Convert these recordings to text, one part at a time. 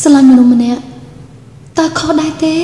ស្រឡាញ់មនុស្សម្នាក់តើខុសដែរទេ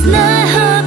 ស្នេហា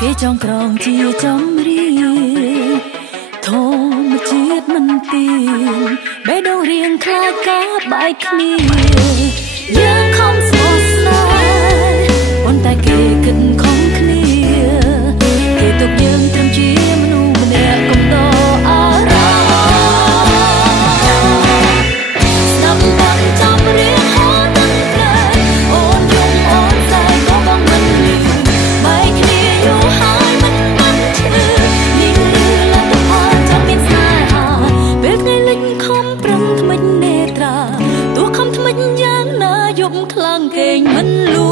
គេចងក្រងជាចម្រៀងធម្មជាតិមិនទៀងបេះដូងរៀងខ្លាចការបែកគ្នាយើងខំស្មោះស្នេហ៍ប៉ុន្តែគេគិតខំគ្នាគេទុកយើងត្រឹមជាមនុស្សម្នាក់កុំតអារម្មណ៍ស្ដាប់បាត់ចាំរៀងហត់ទឹកភ្នែកអូនយំអូនសែកក៏បងមិនលឺបែកគ្នាយូរហើយមិនបានឈឺនេះគឺលទ្ធផលចាំមានស្នេហាពេលថ្ងៃលិចខំប្រឹងថ្មិចនេត្រាទោះខំថ្មិចយ៉ាងណាយប់ខ្លាំងគេងមិនលួ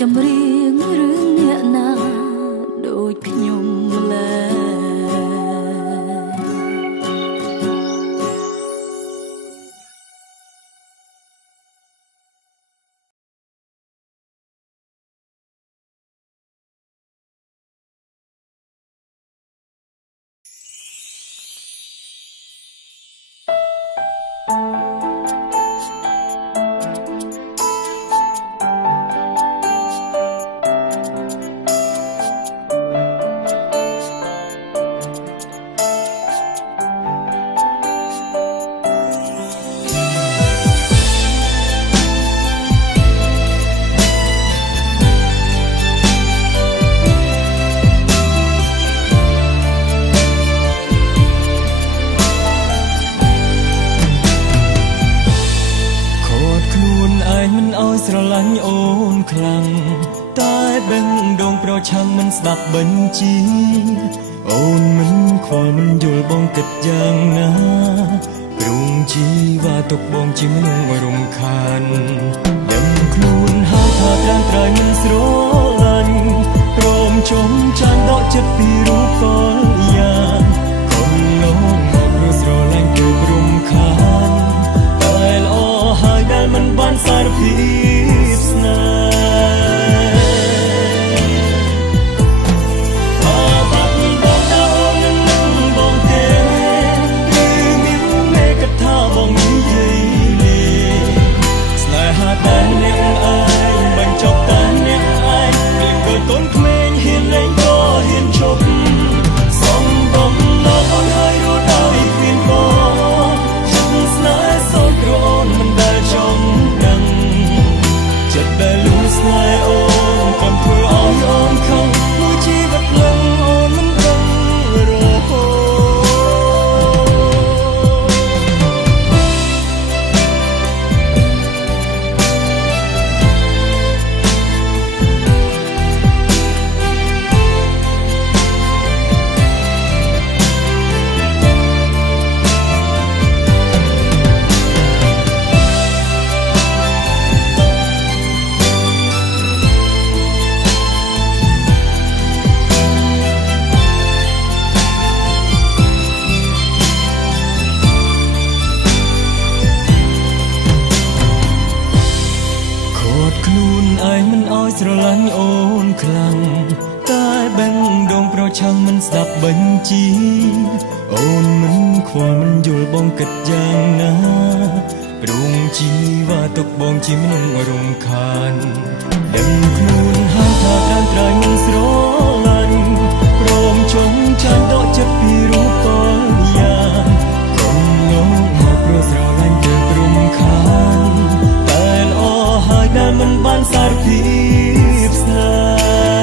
ចម្រៀងរឿងអ្នកណាដូចខ្ញុំម្ល៉េះស្រឡាញ់អូនខ្លាំងតែបេះដូងប្រឆាំងមិនស្ដាប់បញ្ជាអូនមិនខ្វល់មិនយល់បងគិតយ៉ាងណាព្រមជីវ៉ាទុកបងជាមនុស្សរំខានដឹងខ្លួនហើយថាត្រាំត្រៃមិនស្រឡាញ់ព្រមចុំចានដកចិត្តពីរូបកលយ៉ាងកូនលោកមកព្រោះស្រឡាញ់គឺរំខានតែល្អហើយដែលមិនបានសារភាពស្នេហ៍បាត់បងតើអូននឹងបងទេឬមានមេកថាបងនិយាយលេស្នេហាតែអ្នកឯងបញ្ចប់តែអ្នកឯងពេលក៏កូនក្មេងហ៊ានលេងក៏ហ៊ានឈប់សំបំណងអូនហើយរត់ដោយគ្មានបងចិត្តស្នេហ៍សូនក្រអូនមិនដែលចង់ដឹងចិត្តដែលលួចស្នេហ៍អូនកំធ្វើឲ្យអូនខឹងមួយជីវិតនឹងអូនមិនដឹងរហូតស្រឡាញ់អូនខ្លាំងតែបេះដូងប្រឆាំងមិនស្ដាប់បញ្ជាអូនមិនខ្វល់មិនយល់បងគិតយ៉ាងណាព្រមជីវ៉ាទុកបងជាមនុស្សរំខានដឹងខ្លួនហើយថាត្រាំត្រៃមិនស្រឡាញ់ព្រមចុំចានដកចិត្តពីរូបកលយ៉ាងកុំលោកមកព្រោះស្រឡាញ់គឺរំខានតែល្អហើយដែលមិនបានសារភាពស្នេហ៍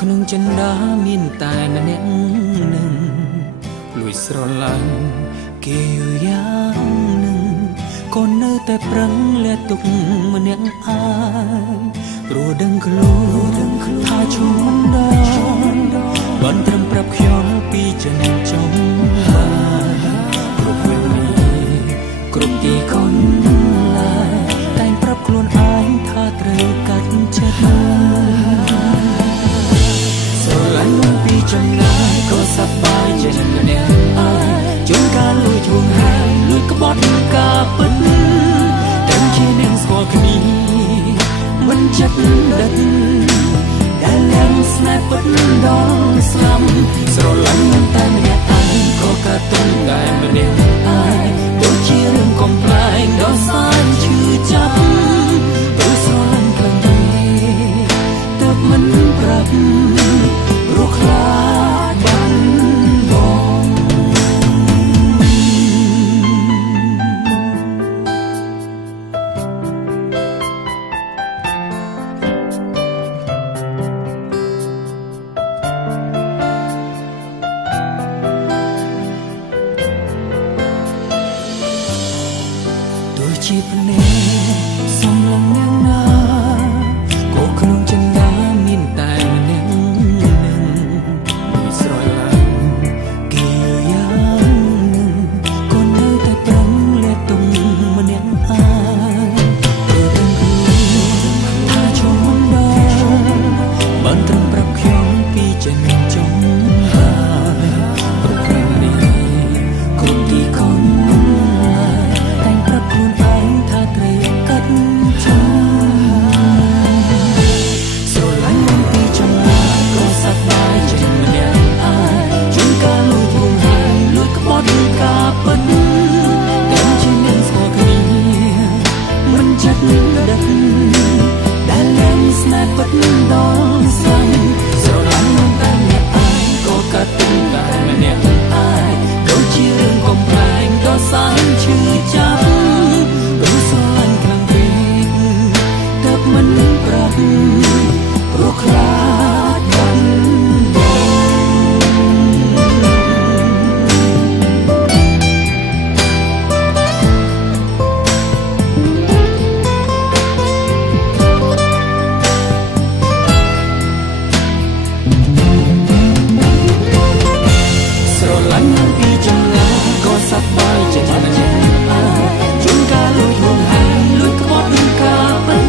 ក្នុងចិន្តាមានតែម្នាក់នឹងលួចស្រឡាញ់គេយ៉ាងនឹងក៏នៅតែប្រឹងលាក់ទុកម្នាក់ឯងព្រោះដឹងខ្លួនថាឈួនដល់បានត្រឹមប្រាប់ខ្ញុំពីចិនចំគ្រប់ពេលនេះគ្រប់ទីកន្លែងតែងប្រាប់ខ្លួនឯងថាត្រូវកាត់ចិត្តស្រឡាញ់នឹងពីចំណាយក៏សប្បាយចិត្តម្នាក់ឯងជួនកាលលួចហួងហាយលួចក្បត់ការពិតតែជាអ្នកស្គាល់គ្នាមិនចិត្តដិតដែលឡើងស្នេហ៍ពិតដល់ស្លាប់ស្រឡាញ់មិនតែម្នាក់ឯងក៏កាត់ទុំតែម្នាក់ឯងដូចជារឿងកំប្លែងដល់សានឈឺចាប់ព្រោះស្រឡាញ់ខ្លាំងពេកទើបមិនប្រាប់ព្រោះខ្លាចបានបងជាភ្នែកសំឡងយ៉ាងណាក៏ក្នុងចិន្តាមានតែម្នាក់នឹងស្រឡាញ់គេយ៉ាងនឹងក៏នៅតែប្រឹងលាក់ទុំម្នាក់ឯងព្រោះដឹងខ្លួនថាឈុំដល់បានត្រឹមប្រាប់ខ្ញុំពីចិនចំហើយព្រោះពេលនេះគ្រប់ទីកន្លែងតែងប្រាប់ខ្លួនថាត្រូវកាត់ចំស្រឡាញ់មិនពីចំណាយក៏សប្បាយចិត្តម្នាក់ឯងជួនកាលលួចហួងហាយលួចក្បត់ការពិតតែជាអ្នកស្គាល់គ្នាមិនចិត្តដិតដែលឡើងស្នេហ៍ពិតដល់ស្លាប់ស្រឡាញ់មិនតែម្នាក់ឯងក៏កាត់ទុំតែម្នាក់ឯងដូចជារឿងកំប្លែងដល់សានឈឺចាប់មិនប្រាប់ព្រោះខ្លាចបានស្រឡាញ់នឹងពីចម្ងាយក៏សប្បាយចិត្តម្នាក់ឯងជួនកាលលួចហួងហាយលួចក្បត់ការពិត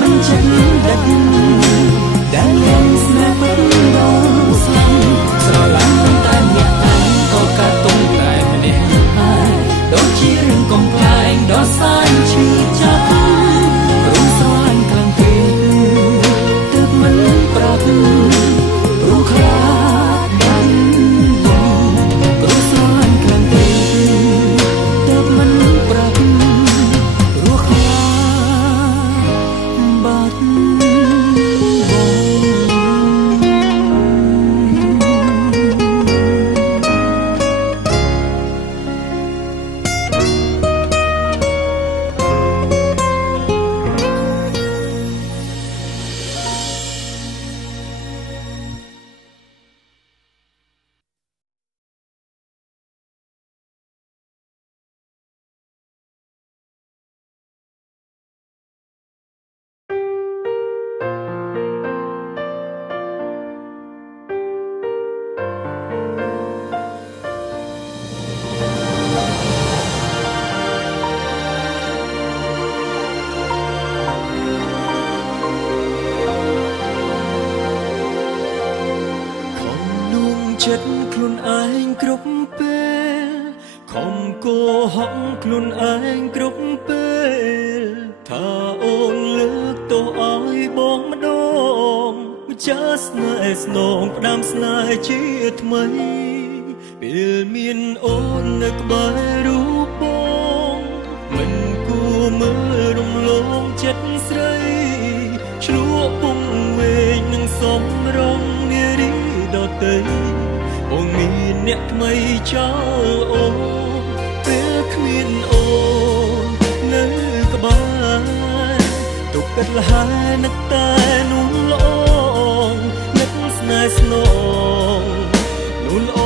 មិនចិត្តដិតដែលឡើងស្នេហ៍ពិតដល់ស្លាប់ស្រឡាញ់មិនតែម្នាក់ឯងក៏កាត់ទុំតែម្នាក់ឯងដូចជារឿងកំប្លែងដល់សានឈឺចាប់ព្រោះស្រឡាញ់ខ្លាំងពេកទើបមិនប្រាប់ព្រោះខ្លាចបានបងព្រោះស្រឡាញ់ខ្លាំងពេកទើបមិនប្រាប់ចិត្តខ្លួនឯងគ្រប់ពេលខំកោហកខ្លួនឯងគ្រប់ពេលថាអូនលើកទោសឲ្យបងម្ដងម្ចាស់ស្នេហ៍ស្នងផ្ដាំស្នេហ៍ជាថ្មីពេលមានអូននៅក្បែររូបបងមិនគួរមើលរំលងចិត្តស្រីឆ្លក់ពងវែងនឹងសំរងនារីដទៃបងមានអ្នកថ្មីចោលអូនពេលគ្មានអូននៅក្បែរ ទុកកាត់លហើយនឹកតែនោះល្អងនឹកស្នេហ៍ស្នងនោះល្អ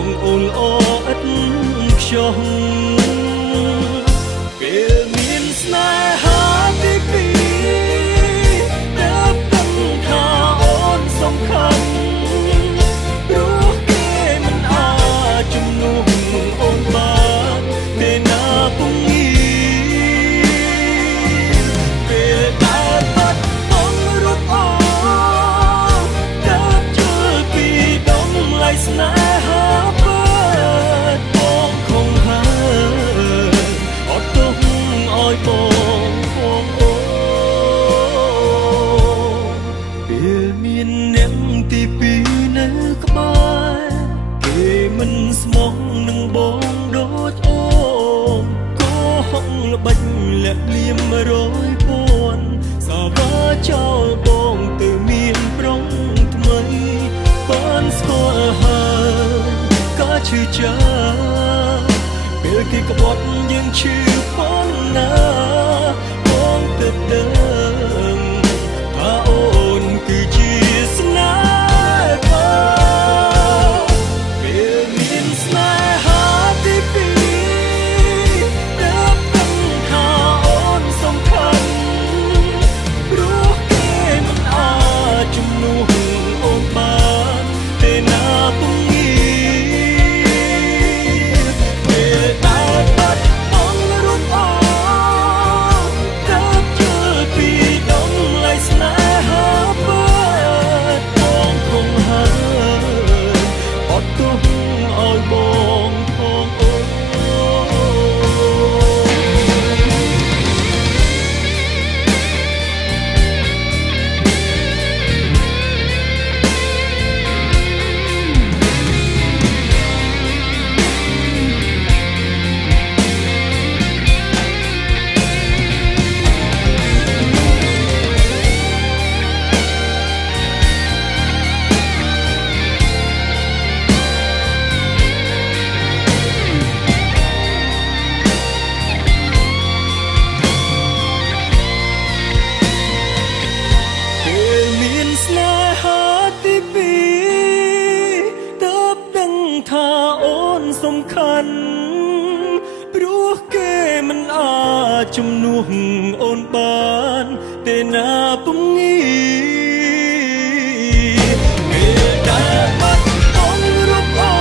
ងអូនល្អឥតខ្ចោះពេលមានស្នេហាទីពីរតែដឹងថាអូនសំខាន់ព្រោះគេមិនអាចជំនួសអូនបានទេណាពុំងាពេលដែលបាត់បង់រូបអូនតែជឿពីដំឡៃស្នេហាបើបងคงហើយអត់ទុកឲ្យបងផងអូពេលមានអ្នកទីពីរនៅក្បែរគេមិនស្មោះនឹងបងដូចអូនក៏ហុកល្បិចលាក់លៀមរយពួនសាវាចោលបងទៅមានប្រុងថ្មីបានស្គាល់ហើយក៏ឈឺចាំពេលគេក្បត់យើងឈឺផងណាបងទៅដឹងថាអូនគឺជាស្នេហាពេលមានស្នេហាទីពីរតែដឹងថាអូនសំខាន់ព្រោះគេមិនអាចជំនួសអូនបានទេណាពុំងាពេលដែលបាត់បង់រូបអូនតែជឿពីដំឡៃស្នេហាបើបងคงហើយអត់ទុកឲ្យបងផងអូស្នេហាទីពីរតើបដឹងថាអូនសំខាន់ព្រោះគេមិនអាចជំនួសអូនបានទេណាពុំងាពេលដែលបាត់បង់រូបអូ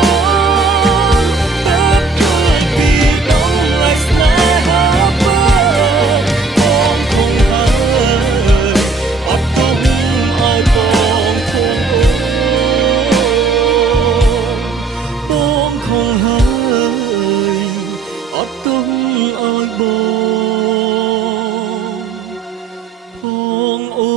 នតែគិតពីដំឡៃស្នេហាបើបងคงហើយអត់ទុកឲ្យបងផងអូបងคงហើយអត់ទុកឲ្យបងផងអូ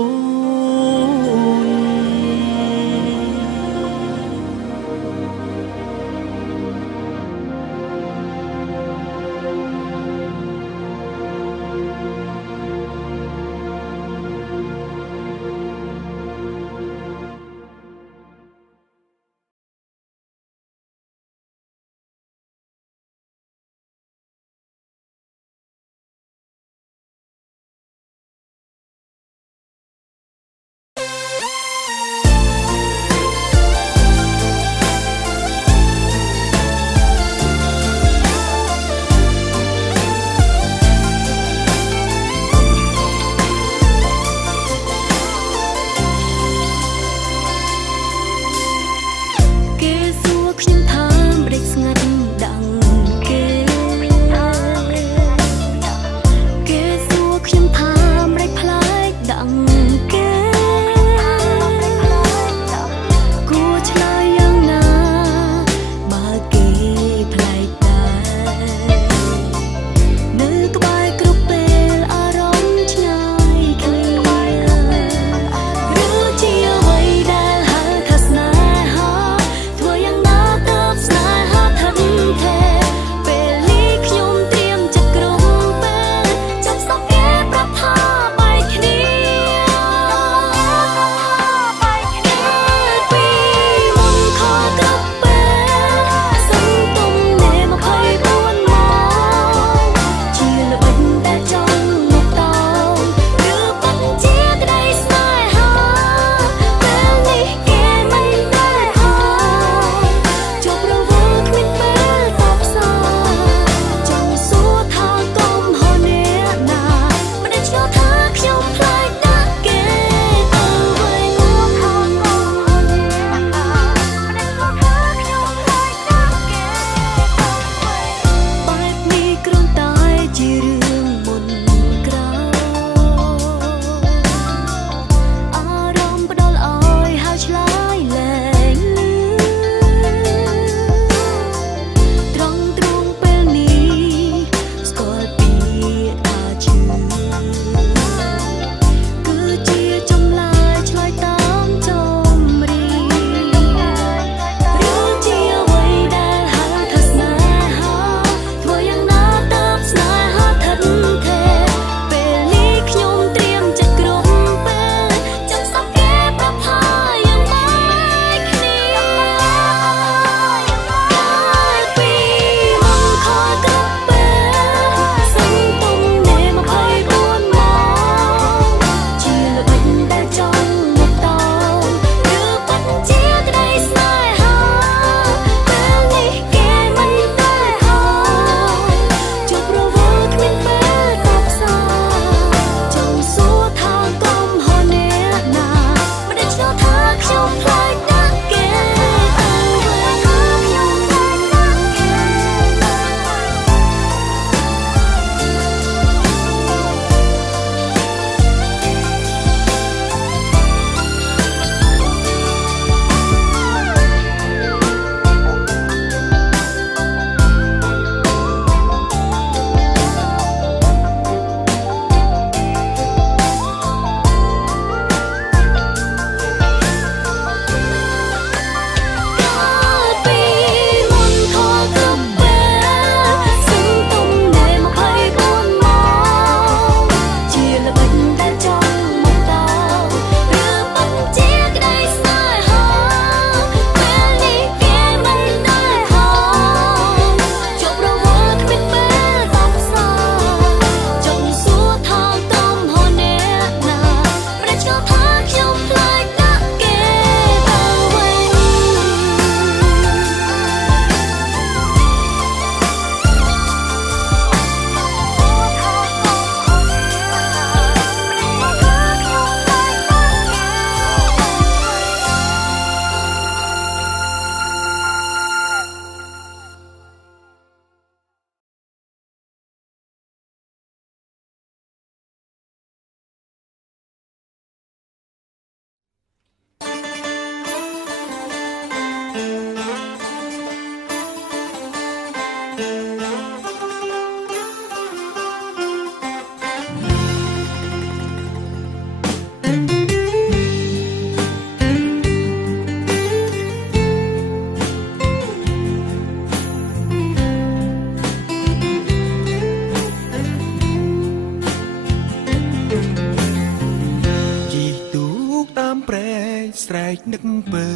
ស្រែកនឹកពើ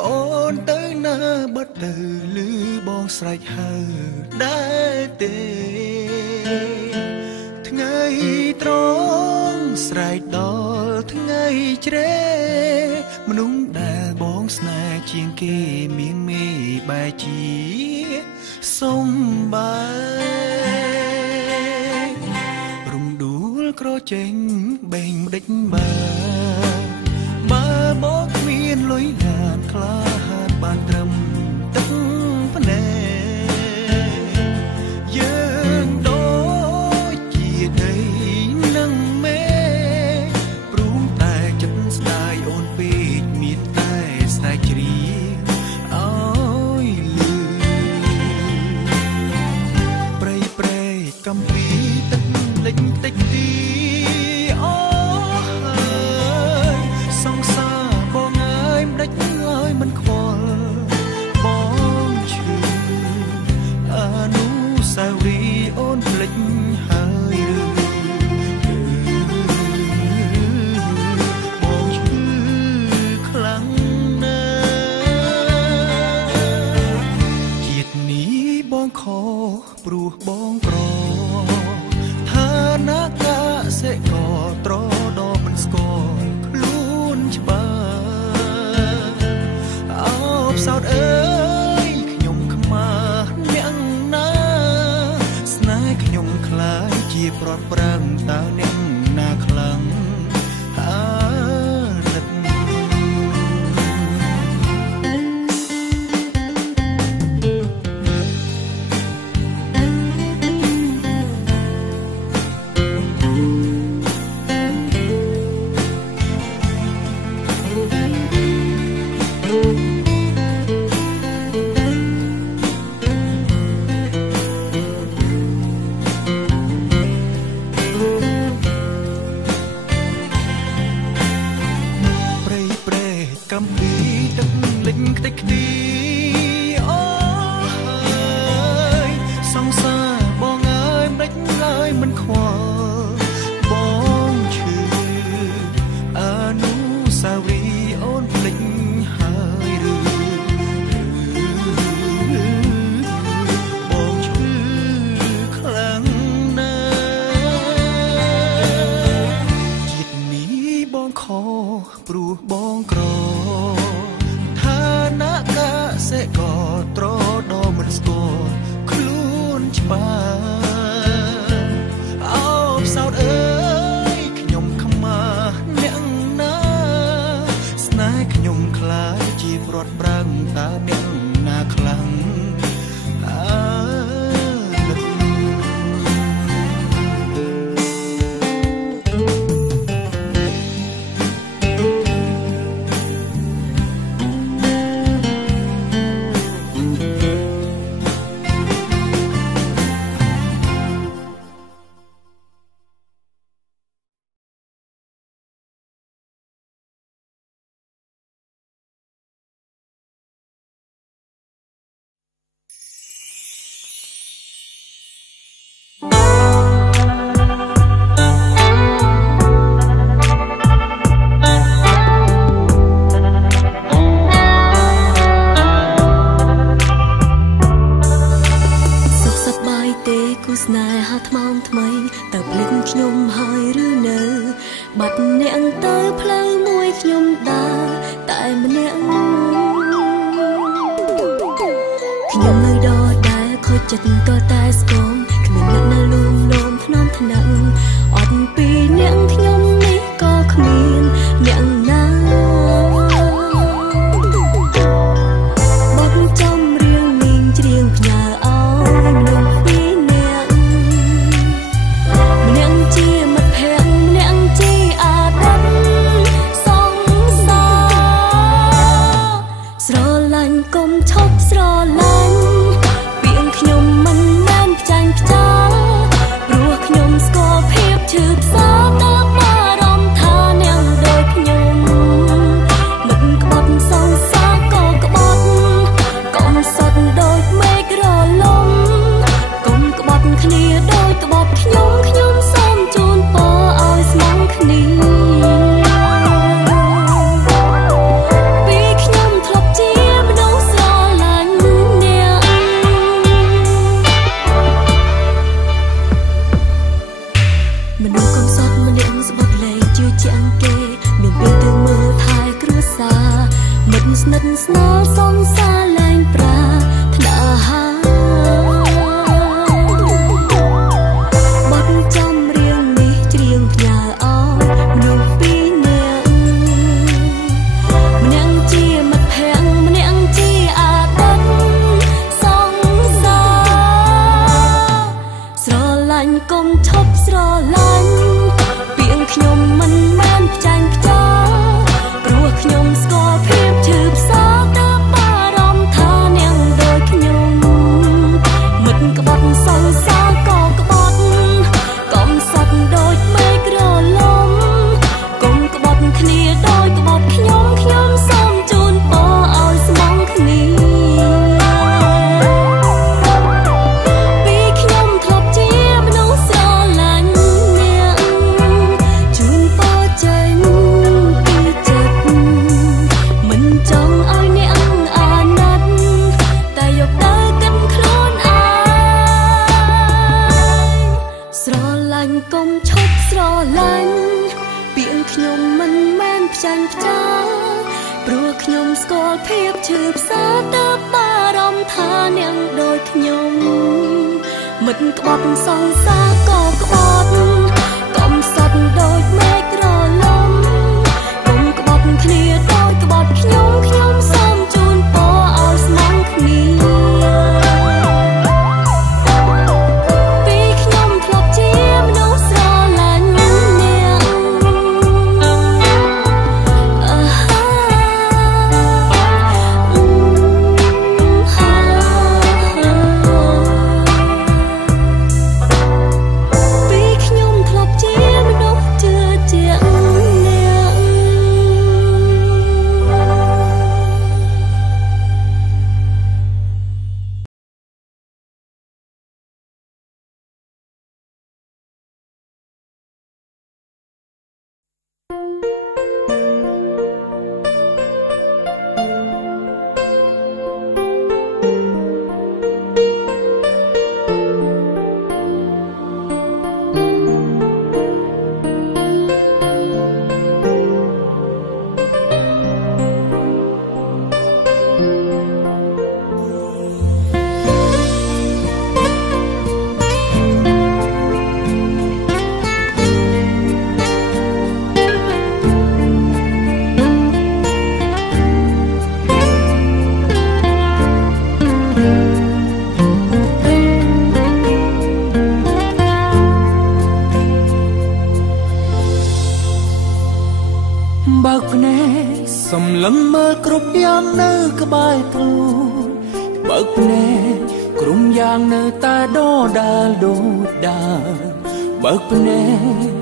អូនទៅណាបាត់ទៅលឺបងស្រែកហៅដែរទេថ្ងៃត្រង់ស្រែកដល់ថ្ងៃជ្រេមនុស្សដែលបងស្នេហ៍ជាងគេមានមេបែជាសំបាយរំដួលក្រចេញបេងម្ដេចបើមកគ្មានលុយឡានក្លាហានបានត្រឹមទឹកភ្នែកយើងដូចជាដីនឹងមេព្រមតែចិត្តស្ដាយអូនពេកមានតែស្រែកជ្រៀងអើយលឺព្រៃព្រែកកំពីទឹកលិចតិចទីមិនខ្វល់បងឈឺអនុស្សាវរីយ៍អូនភ្លេចហើយឬបងឈឺខ្លាំងណាស់ជាតិនេះបងខុសព្រោះបងក្រឋានៈកសិករត្រដមិនស្គាល់ខ្លួនច្បាស់សោតអើយខ្ញុំខ្មាស់អ្នកណាស្នេហ៍ខ្ញុំខ្លាចជាប្រត់ប្រាំងតើអ្នក ព្រោះបងក្រឋានៈកសិករត្រដោមិនស្គាល់ខ្លួនច្បាស់អោបសោតអើយខ្ញុំខ្មាស់អ្នកណាស្នេហ៍ខ្ញុំខ្លាចជាព្រាត់ប្រាំងតើអ្នកណាខ្លាំងស្នេហាថ្មោងថ្មីតើភ្លេចខ្ញុំហើយឬនៅបាត់អ្នកទៅផ្លូវមួយខ្ញុំដើរតែម្នាក់ខ្ញុំនៅដល់ដែលខូចចិត្តក៏តែស្គមគ្មានអ្នកណាលួងលោមថ្នមថ្នាក់អត់ពីអ្នកខ្ញុំនេះក៏គ្មានអ្នកណាបត់ចំរៀងនាងច្រៀងផ្ញើឲ្យមនុស្សកុំឈប់ស្រឡាញ់ពាក្យខ្ញុំមិនមែនផ្ចាញ់ផ្ចាព្រោះខ្ញុំស្គាល់ភាពឈឺផ្សាតើបារម្ភថាអ្នកដូចខ្ញុំមិនក្បត់សង្សារក៏ក្បត់កុំសត់ដូចមេឃរលំកុំក្បត់គ្នាដូចក្បត់ខ្ញុំសូមជូនពរឲ្យស្មងគ្នាស្និទ្ធស្នាលសងសារលែងប្រាថ្នាបត់ចំរៀងនេះច្រៀងផ្ញើឲ្យមនុស្សពីរនាក់ម្នាក់ជាមិត្តភក្តិម្នាក់ជាអតីតសងសារស្រឡាញ់កុំឈប់ស្រឡាញ់ពាក្យខ្ញុំមិនមែនផ្ចាញ់ផ្ចាព្រោះខ្ញុំស្គាល់ភាពឈឺផ្សាតើបារម្ភថាអ្នកដូចខ្ញុំមិនក្បត់សង្សារក៏ក្បត់កុំសត់ដូចមេឃរលំកុំក្បត់គ្នាដូចក្បត់ខ្ញុំសូមជូនពរឲ្យស្មងគ្នាពីខ្ញុំធ្លាប់ជាមនុស្សស្រឡាញ់អ្នកជូនពរចេញពីចិត្តមិនចង់ឲ្យអ្នកអាណិតតែយកទៅគិតខ្លួនឯងស្រឡាញ់កុំឈប់ស្រឡាញ់ពាក្យខ្ញុំមិនមែនផ្ចាញ់ផ្ចាព្រោះខ្ញុំស្គាល់ភាពឈឺផ្សាតើបារម្ភថាអ្នកដូចខ្ញុំមិនក្បត់សង្សារក៏ក្បត់កុំសត់ដូចមេឃរលំកុំក្បត់គ្នាដូចក្បត់ខ្ញុំសូមជូនពរឲ្យស្មងគ្នាពីខ្ញុំធ្លាប់ជាមនុស្សស្រឡាញ់អ្នកពីខ្ញុំ បើកភ្នែកសំឡឹងមើលគ្រប់យ៉ាងនៅក្បែរខ្លួនបើកភ្នែកក្រុមយ៉ាងនៅតែដដាលដូចដើមបើកភ្នែក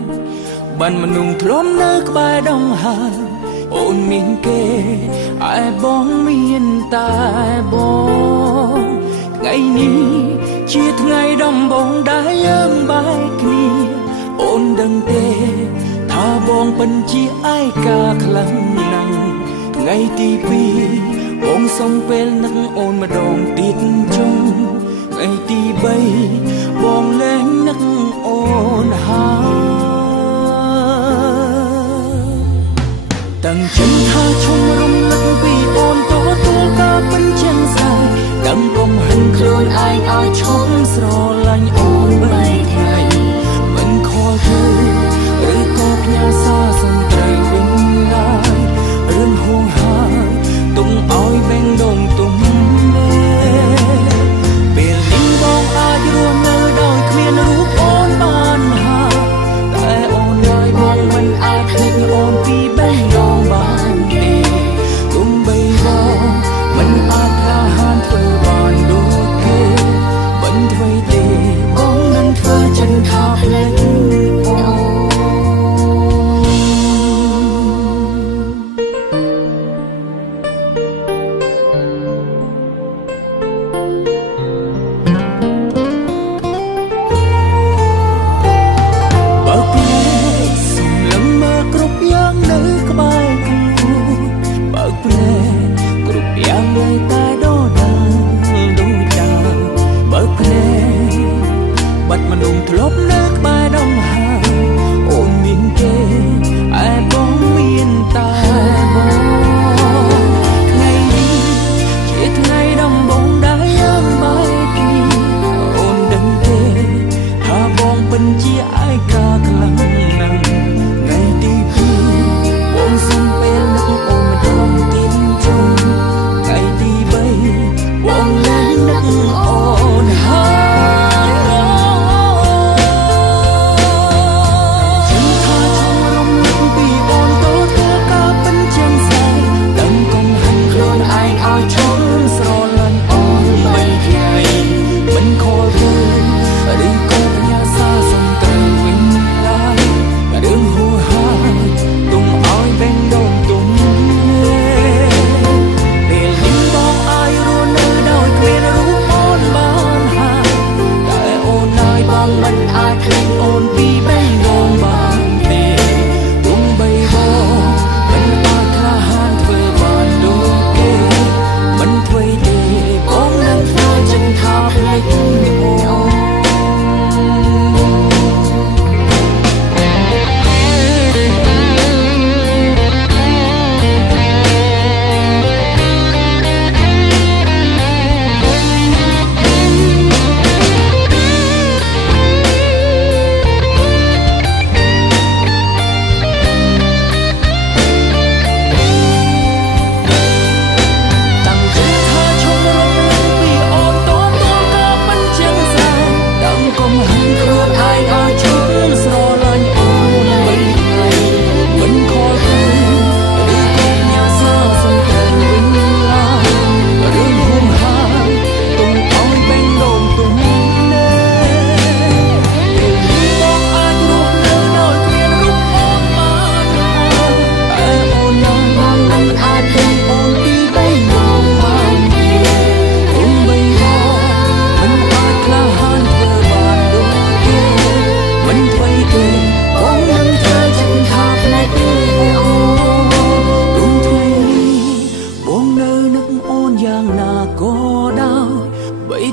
បានមនុស្សធ្លំនៅក្បែរដងហើមអូនមានគេឯបងមានតែបងថ្ងៃនេះជាថ្ងៃដំបូងដែលយើងបែកគ្នាអូនដឹងទេថាបងពិតជាឯកាខ្លាំងណាស់ថ្ងៃទី2បងសុំពេលនឹកអូនម្ដងទៀតចុងថ្ងៃទី3បងលែងនឹកអូនហើយតាំងចិត្តថាឈុំរំលឹកពីអូនទទួលការពិតជាស្អាតដឹងកុំហិនខ្លួនឯងឲ្យឈុំស្រឡាញ់អូនបីថ្ងៃមិនខកទេឬក៏ផ្ញើសារសំត្រូវវិញឡើយរឿងហួងហើយទុំឲ្យបេងដងទុំពេលនេះបងអាចរស់នៅដោយគ្មានរូបអូនបានហើយតែអូនហើយបងមិនអាចភ្លេចអូនពីបេងដងបានទេទុំបីបងមិនអាចក្លាហានធ្វើបានដូចគេមិនធ្វើទេបងនឹងធ្វើចិនថាភ្លេចអូន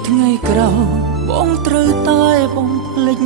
ថ្ងៃក្រោយបងត្រូវតែបំភ្លេច